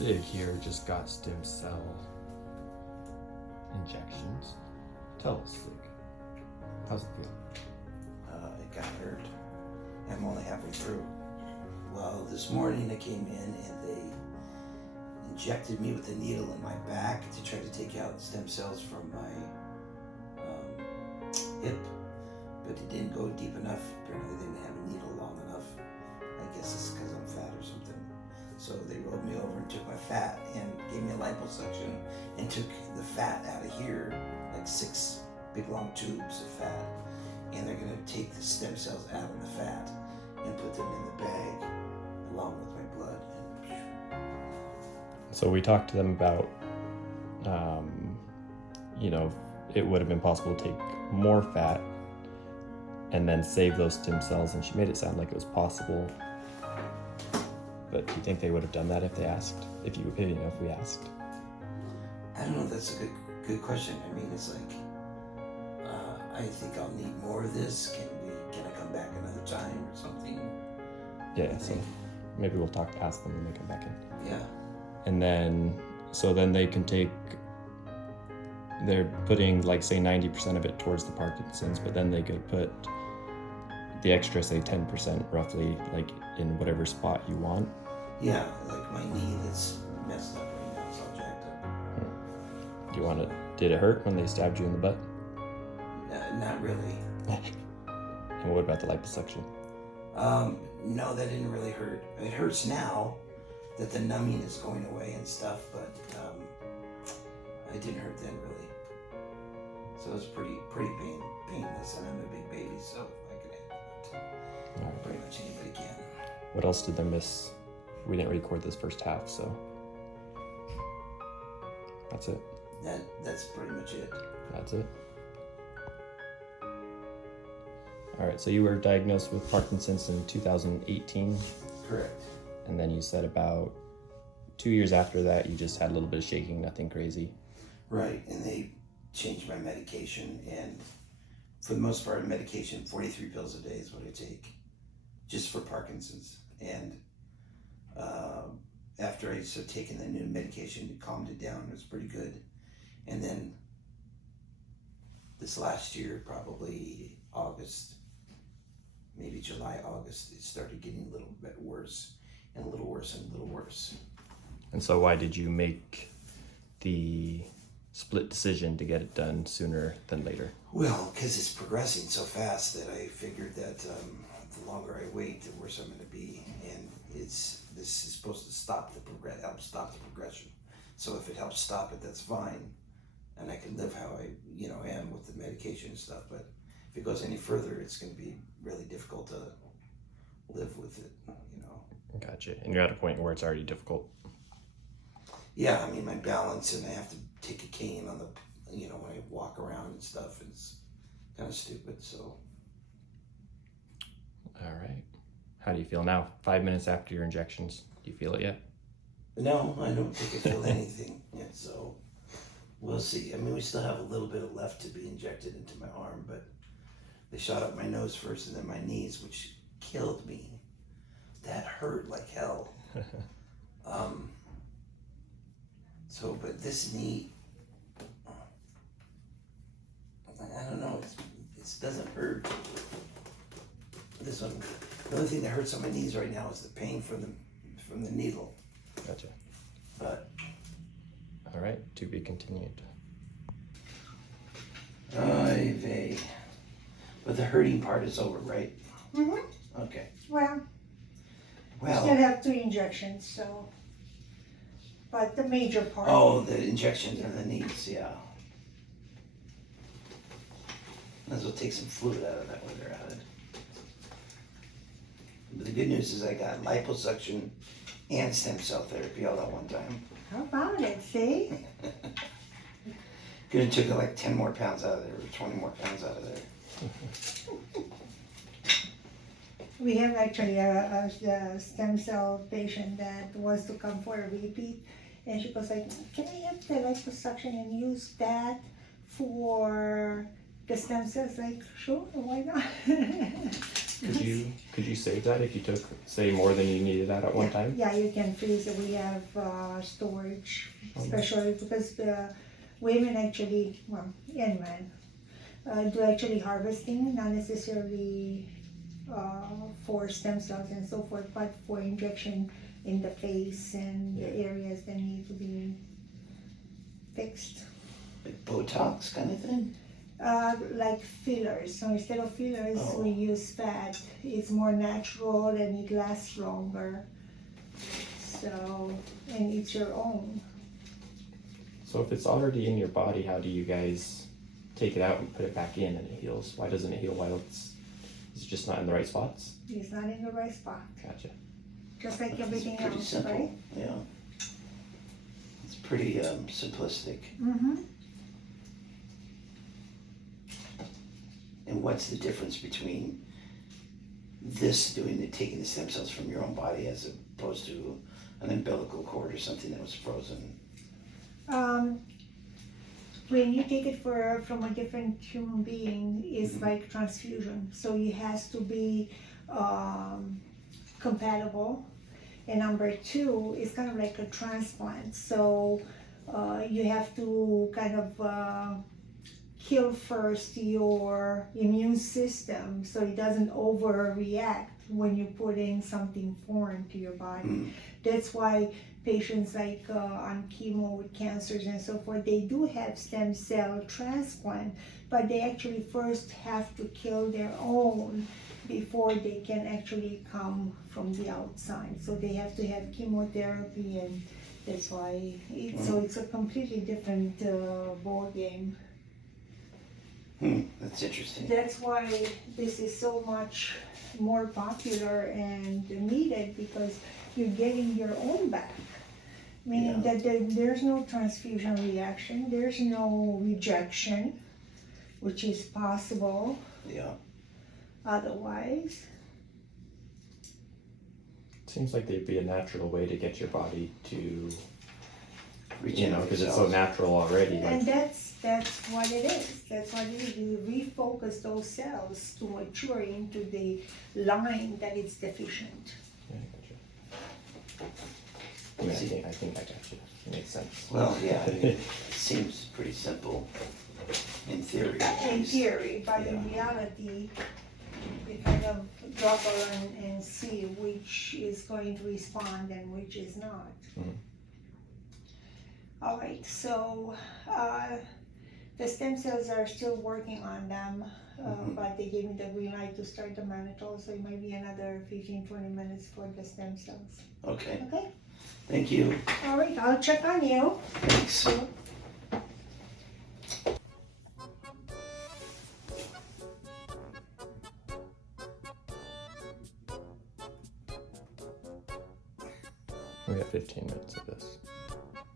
Sig here just got stem cell injections. Tell us, Sig. How's it feel? It got hurt. I'm only halfway through. Well, this morning I came in and they injected me with a needle in my back to try to take out stem cells from my hip, but it didn't go deep enough. Apparently they didn't have a needle long enough. I guess it's because I'm fat or something. So they rolled me over and took my fat and gave me a liposuction and took the fat out of here, like 6 big long tubes of fat. And they're gonna take the stem cells out of the fat and put them in the bag along with my blood. So we talked to them about, it would have been possible to take more fat and then save those stem cells, and she made it sound like it was possible. But do you think they would have done that if they asked? If we asked? I don't know. That's a good question. I mean, it's like I think I'll need more of this. Can I come back another time or something? Yeah. So maybe we'll ask them when they come back in. Yeah. And then they can take. They're putting like say 90% of it towards the Parkinson's, but then they could put the extra, say 10% roughly, like in whatever spot you want. Yeah, like my knee that's messed up right now, it's all jacked up. Do you want it? Did it hurt when they stabbed you in the butt? Not really. And what about the liposuction? No, that didn't really hurt. It hurts now that the numbing is going away and stuff, but it didn't hurt then really. So it's pretty painless, and I'm a big baby, so I could handle it. Pretty much anybody can. What else did they miss? We didn't record this first half, so that's it. That's pretty much it. That's it. All right, so you were diagnosed with Parkinson's in 2018. Correct. And then you said about 2 years after that, you just had a little bit of shaking, nothing crazy. Right, and they changed my medication, and for the most part, medication, 43 pills a day is what I take, just for Parkinson's. And after I started taking the new medication, it calmed it down. It was pretty good. And then this last year, probably August, maybe July, August, it started getting a little bit worse and a little worse and a little worse. And so why did you make the split decision to get it done sooner than later? Well, because it's progressing so fast that I figured that the longer I wait, the worse I'm going to be. And this is supposed to help stop the progression. So if it helps stop it, that's fine. And I can live how I am with the medication and stuff. But if it goes any further, it's going to be really difficult to live with it, Gotcha. And you're at a point where it's already difficult. Yeah, I mean, my balance, and I have to take a cane on the, when I walk around and stuff, and it's kind of stupid, so. All right. How do you feel now? 5 minutes after your injections, do you feel it yet? No, I don't think I feel anything yet, so we'll see. I mean, we still have a little bit left to be injected into my arm, but they shot up my nose first and then my knees, which killed me. That hurt like hell. But this knee, I don't know, it doesn't hurt. This one, the only thing that hurts on my knees right now is the pain from the needle. Gotcha. But all right, to be continued. But the hurting part is over, right? Mm-hmm. Okay. Well, still have 3 injections, so. But the major part. Oh, the injections in the knees, yeah. Might as well take some fluid out of that while they're at it. But the good news is I got liposuction and stem cell therapy all at one time. How about it, see? Could have took like 10 more pounds out of there, or 20 more pounds out of there. We have actually a stem cell patient that wants to come for a repeat, and she goes like, can I have the liposuction and use that for the stem cells? Like, sure, why not? Could you save that if you took, say, more than you needed at one time? Yeah, you can freeze it. We have storage, Oh, nice. especially because the women actually, well, and men, do actually harvesting, not necessarily for stem cells and so forth, but for injection in the face and the areas that need to be fixed. Like Botox kind of thing? Like fillers. So instead of fillers, Oh. we use fat. It's more natural and it lasts longer. So, and it's your own. So if it's already in your body, how do you guys take it out and put it back in and it heals? Why doesn't it heal while it's just not in the right spots? It's not in the right spot. Gotcha. Just like It's everything pretty else, simple. right? Yeah. It's pretty simplistic. Mm-hmm. And what's the difference between this taking the stem cells from your own body as opposed to an umbilical cord or something that was frozen? When you take it from a different human being, it's Mhm. like transfusion. So it has to be compatible. And number two, it's kind of like a transplant. So you have to kind of kill first your immune system so it doesn't overreact when you put in something foreign to your body. Mm. That's why patients like on chemo with cancers and so forth, they do have stem cell transplant, but they actually first have to kill their own before they can actually come from the outside. So they have to have chemotherapy, and that's why so it's a completely different ball game. That's interesting. That's why this is so much more popular and needed, because you're getting your own back. Meaning that there's no transfusion reaction, there's no rejection, which is possible Yeah. otherwise. Seems like there'd be a natural way to get your body to, Regenerate because it's so cells. natural already. And that's what it is. That's what it is. You refocus those cells to mature into the line that it's deficient. Yeah, gotcha. I mean, I think I got you. It makes sense. Well, yeah, I mean, it seems pretty simple in theory. at In least. theory, but in reality, you kind of juggle and see which is going to respond and which is not. Mhm. All right, so the stem cells are still working on them, but they gave me the green light to start the mannitol, so it might be another 15-20 minutes for the stem cells. Okay, Okay, thank you. all right, I'll check on you. Thanks. We got 15 minutes of this.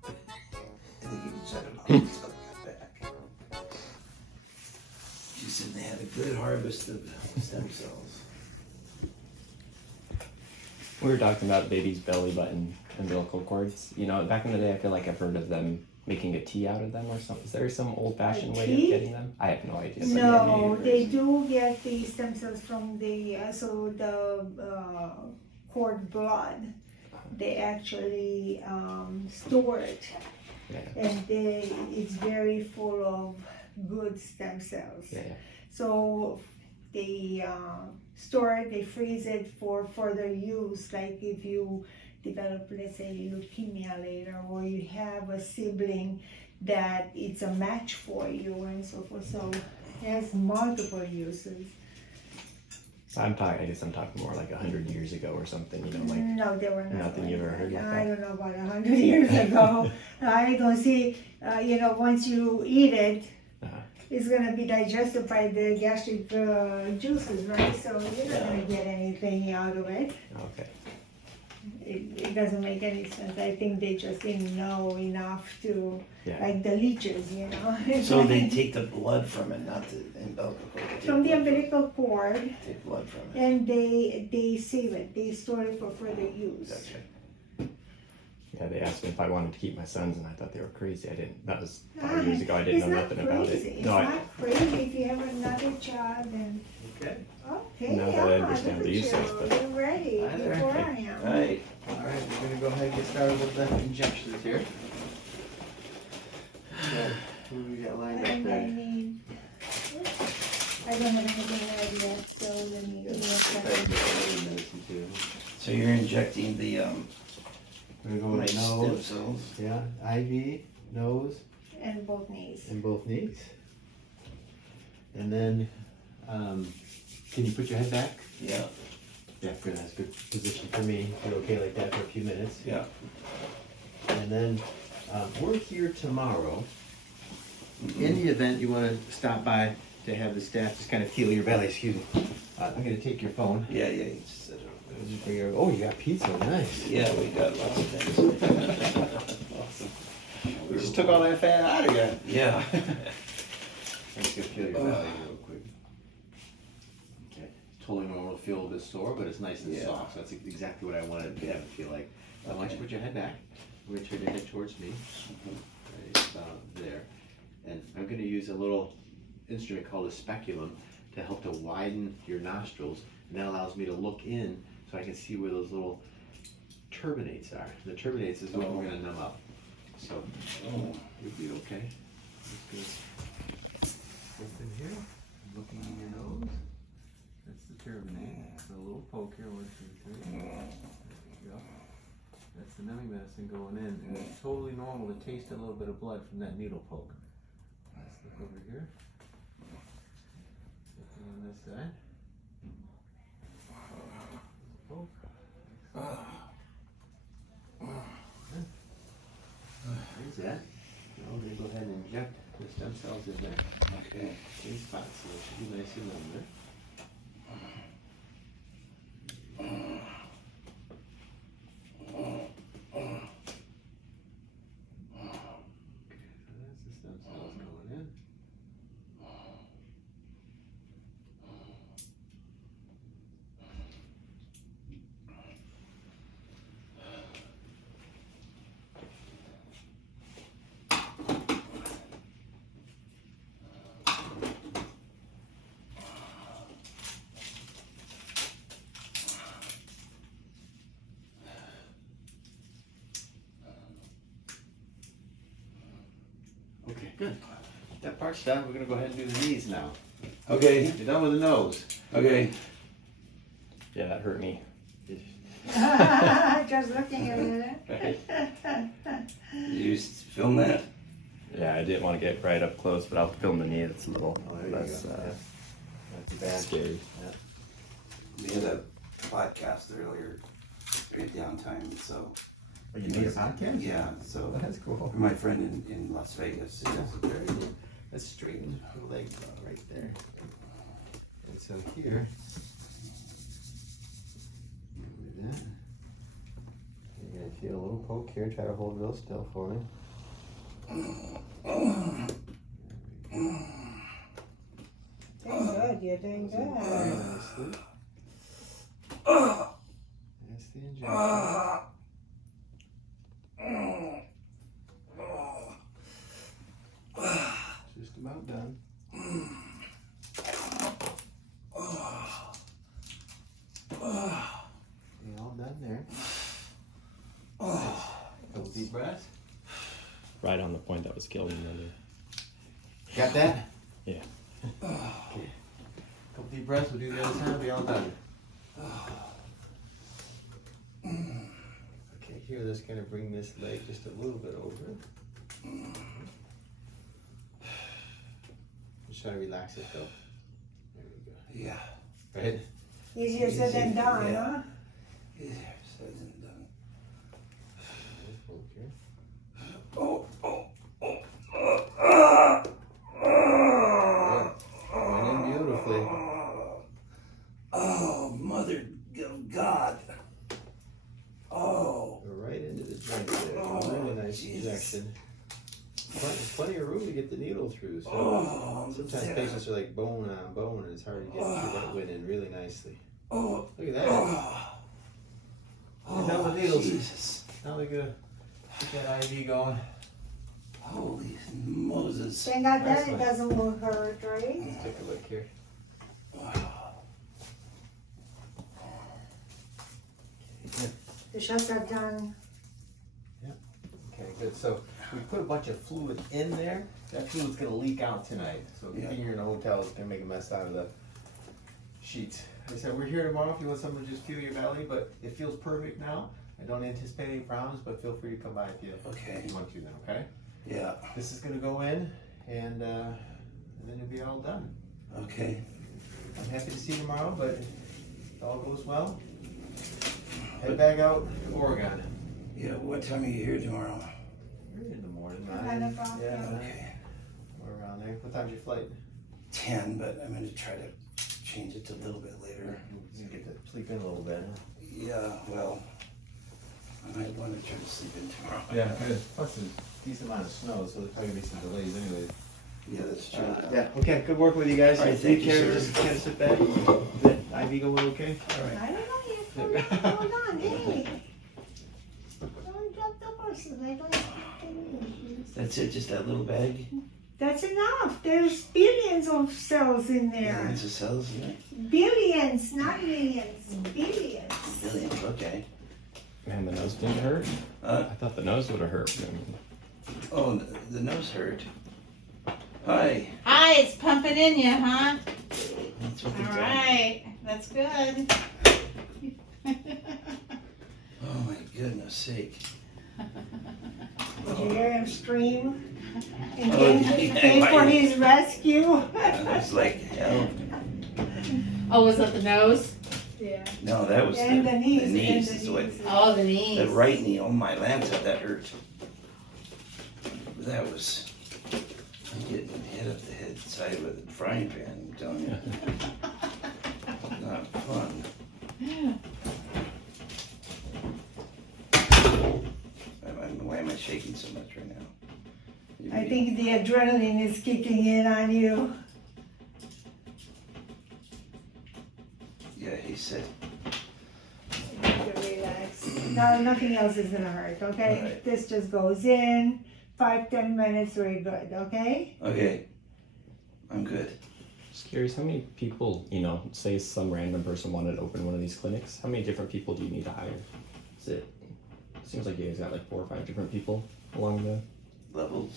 I think you can shut it off until I get back. She said they had a good harvest of stem cells. We were talking about baby's belly button umbilical cords. You know, back in the day, I feel like I've heard of them making a tea out of them or something. Is there some old-fashioned way of tea? getting them? I have no idea. but No, yeah, they do get the stem cells from the cord blood. They actually store it, Yeah, and it's very full of good stem cells. yeah. So they store it, they freeze it for further use, like if you develop, let's say, leukemia later, or you have a sibling that it's a match for you and so forth. So it has multiple uses. I guess I'm talking more like 100 years ago or something, you know, like No, they were not. nothing you ever heard like I that. don't know about 100 years ago. I don't see, once you eat it, Uh-huh. it's going to be digested by the gastric juices, right? So you're not going to get anything out of it. Okay. It doesn't make any sense. I think they just didn't know enough to, Yeah. like the leeches, It's So like- they take the blood from it, not the umbilical cord. They take from the blood umbilical cord, Take blood from it. and they save it. They store it for further use. Gotcha. Yeah, they asked me if I wanted to keep my sons, and I thought they were crazy. I didn't. That was Ah, 5 years ago. I didn't it's know not nothing crazy. about it. It's No, not crazy if you have another child and Okay. oh, Okay, Now that I understand look the at usage, you. but- You're ready Hi there. before I am. Right. All right, we're gonna go ahead and get started with the injections here. Who do we got lined up And I there? need, I don't have anything ready yet, so let me give me a second. Medicine too. So you're injecting the We're gonna go my with stem nose. cells. Yeah, IV, nose, And both knees. and both knees. And then, can you put your head back? Yeah. Yeah, good. That's a good position for me. You're okay like that for a few minutes. Yeah. And then we're here tomorrow. In the event you want to stop by to have the staff just kind of feel your belly, excuse me. I'm going to take your phone. Yeah. You just set it up. Just bring your- Oh, you got pizza. Nice. Yeah, we got lots of things. Awesome. We just took all that fat out of you. Yeah. Let's just feel your belly real quick. Okay. Totally normal to feel a bit sore, but it's nice and Yeah. soft. So that's exactly what I wanted to have it feel like. I want you to put your head back. We're going to turn your head towards me. Right about there. And I'm going to use a little instrument called a speculum to help to widen your nostrils. And that allows me to look in so I can see where those little turbinates are. The turbinates is what we're going to numb up. So you'll be okay. Just gonna open here, looking in your nose. That's the turbinate. So a little poke here, 1, 2, 3. There we go. That's the numbing medicine going in, and it's totally normal to taste a little bit of blood from that needle poke. Let's look over here. Looking on this side. Poke. There's that. Now we're going to go ahead and inject the stem cells in there. Okay. Same spot, so it should be nice and numb there. That's the stem cells going in. Okay, good. That part's done. We're going to go ahead and do the knees now. Okay. You're done with the nose. Okay. Yeah, that hurt me. Just looking at it. Right. Did you film that? Yeah, I didn't want to get right up close, but I'll film the knee. It's a little Oh, there you less go. Yeah. That's bad. scary. We had a podcast earlier at downtime, so Oh, you made a podcast? yeah, so That's cool. my friend in Las Vegas. Yeah, very good. Let's straighten the leg right there. And so here, do that. You're gonna feel a little poke here. Try to hold real still for me. Doing good, you're doing Very good. nicely. That's the injection. Just about done. Okay, all done there. Couple deep breaths. Right on the point that was killing me earlier. Got that? Yeah. Okay. Couple deep breaths. We'll do the other side. We'll be all done. Okay, here, let's kind of bring this leg just a little bit over. Just try to relax it though. There we go. Yeah. Right? Easier said than done, Yeah. huh? Yeah, said and done. Okay. Oh, oh, oh, Good. Went in beautifully. oh, mother of God. Oh, Go right into the joint there. Really nice Jesus. injection. Plenty of room to get the needle through. So oh, sometimes yeah. patients are like bone on bone, and it's hard to get that went in really nicely. Oh, Look at that. oh, You're done with needles. Jesus. Now we're gonna get that IV going. Holy Moses. Thank God that it Excellent. doesn't look hurt, right? Let's take a look here. The shots are done. Okay, good. So we put a bunch of fluid in there. That fluid's gonna leak out tonight. So if you're in a hotel, it's gonna make a mess out of the sheets. I said, we're here tomorrow if you want someone to just feel your belly, but it feels perfect now. I don't anticipate any problems, but feel free to come by if you want to then, okay? Yeah. This is gonna go in and then you'll be all done. Okay. I'm happy to see you tomorrow, but if all goes well, head back out to Oregon. Yeah, what time are you here tomorrow? We're in the morning, 9 o'clock, Yeah, yeah. Okay. we're around there. What time's your flight? 10, but I'm gonna try to change it to a little bit later. You get to sleep in a little bit. Yeah, well, I might want to try to sleep in tomorrow. Yeah, good. Plus a decent amount of snow, so there's probably gonna be some delays anyway. Yeah, that's true. Yeah, okay, good working with you guys. All right, thank Take you, care, sir. just kind of sit back. Is that IV going okay? All right. I don't know yet. Hold on, hey. Don't drop the horses. I don't speak English. That's it, just that little bag? That's enough. There's billions of cells in there. Millions of cells in it? Billions, not millions. Billions. Billions, okay. Man, the nose didn't hurt. I thought the nose would have hurt. I mean, Oh, the nose hurt. Hi. Hi, it's pumping in you, huh? That's what they All tell me. right, that's good. Oh my goodness sake. Did you hear him scream? And Oh, came yeah, for why- his rescue. I was like, hell. Oh, was that the nose? Yeah. No, that was And the knees. the knees. And Is the what, knees. Oh, the knees. the right knee. Oh my lanta, that hurt. That was. I'm getting hit up the head side with a frying pan, I'm telling you. Not fun. Why am I shaking so much right now? I think the adrenaline is kicking in on you. Yeah, he said. You need to relax. No, nothing else is gonna hurt, okay? Alright. This just goes in, 5-10 minutes, we're good, okay? Okay. I'm good. just curious, how many people, say some random person wanted to open one of these clinics, how many different people do you need to hire? Seems like you guys got like 4 or 5 different people along the... Levels.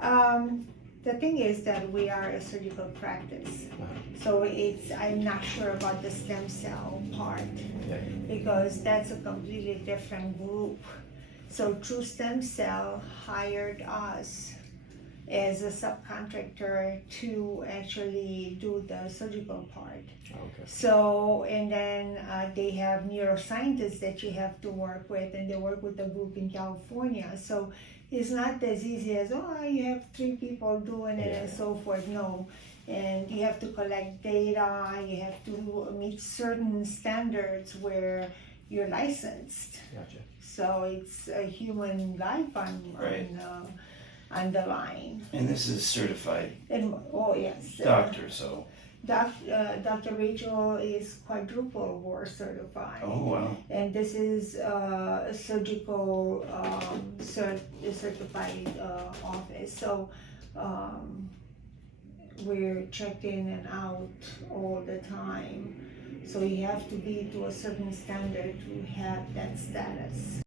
The thing is that we are a surgical practice. So I'm not sure about the stem cell part Yeah. because that's a completely different group. So True Stem Cell hired us as a subcontractor to actually do the surgical part. Okay. So, and then they have neuroscientists that you have to work with, and they work with a group in California. So it's not as easy as, you have 3 people doing it and so forth. No. And you have to collect data, you have to meet certain standards where you're licensed. Gotcha. So it's a human life Right. on the line. And this is certified And, oh yes. doctor, so. Dr. Rachel is quadruple board certified. Oh, wow. And this is a surgical certified office. So we're checked in and out all the time. So you have to be to a certain standard to have that status.